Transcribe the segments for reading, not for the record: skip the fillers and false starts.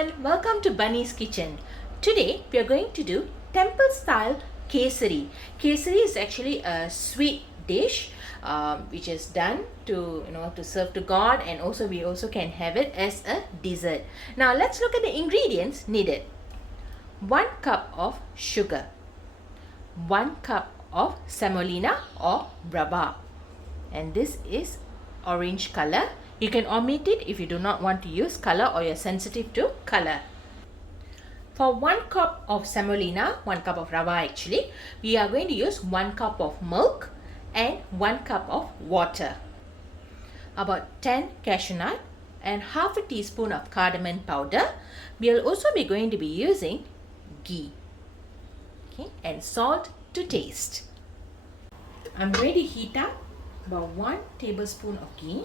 everyone, welcome to Bunny's Kitchen. Today we are going to do temple style Kesari. Kesari is actually a sweet dish which is done to serve to God, and also we also can have it as a dessert. Now let's look at the ingredients needed. 1 cup of sugar, 1 cup of semolina or Rava, and this is orange color. You can omit it if you do not want to use color or you're sensitive to color. For 1 cup of semolina, 1 cup of Rava actually, we are going to use 1 cup of milk and 1 cup of water. About 10 cashew nut and half a teaspoon of cardamom powder. We will also be going to be using ghee, okay, and salt to taste. I'm going to heat up about 1 tablespoon of ghee.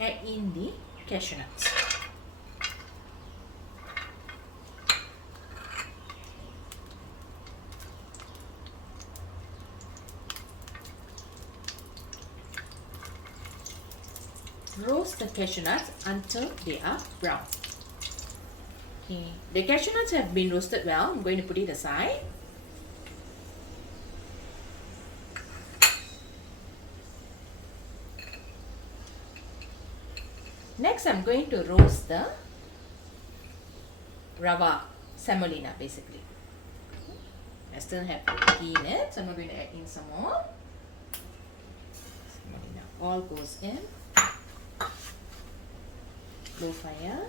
Add in the cashew nuts. Roast the cashew nuts until they are brown. Okay, the cashew nuts have been roasted well. I'm going to put it aside. Next, I'm going to roast the Rava semolina basically. I still have ghee in it, so I'm not going to add in some more. Semolina all goes in. Low fire.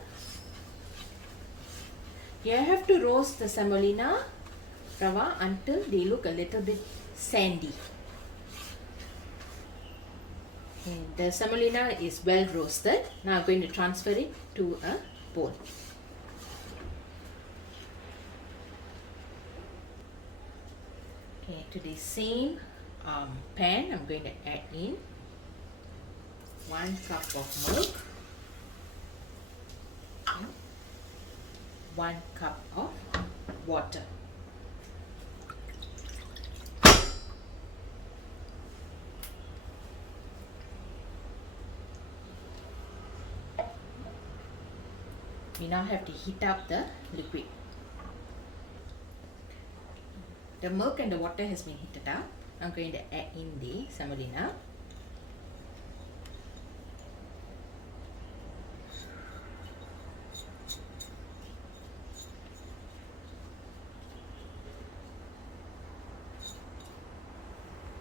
You have to roast the semolina Rava until they look a little bit sandy. The semolina is well roasted. Now I'm going to transfer it to a bowl. Okay, to the same pan, I'm going to add in 1 cup of milk, 1 cup of water. We now have to heat up the liquid. The milk and the water has been heated up. I'm going to add in the semolina.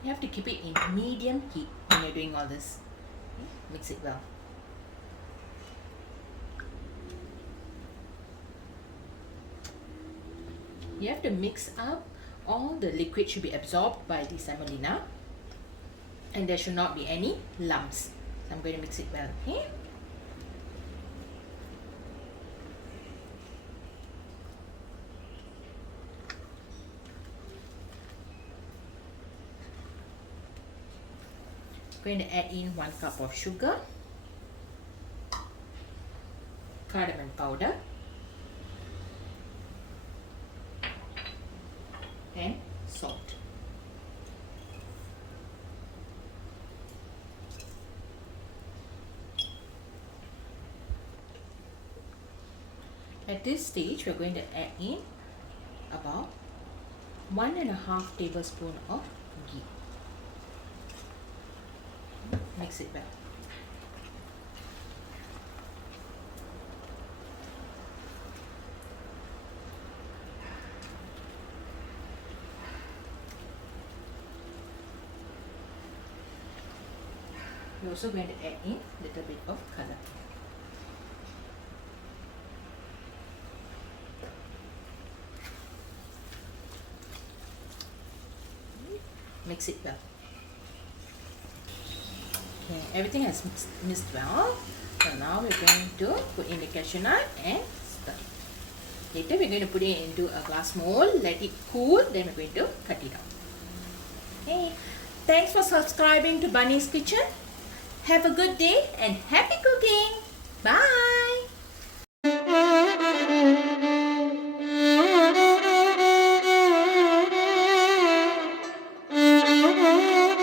You have to keep it in medium heat when you're doing all this. Okay? Mix it well. You have to mix up. All the liquid should be absorbed by the semolina, and there should not be any lumps. So I'm going to mix it well. Okay. Going to add in 1 cup of sugar, cardamom powder, and salt. At this stage, we're going to add in about 1.5 tablespoons of ghee. Mix it well. We're also going to add in a little bit of color. Mix it well. Okay, everything has mixed well. So now we're going to put in the cashew nut and stir. Later we're going to put it into a glass mold, let it cool, then we're going to cut it out. Okay, thanks for subscribing to Bunny's Kitchen. Have a good day and happy cooking! Bye! Thank you.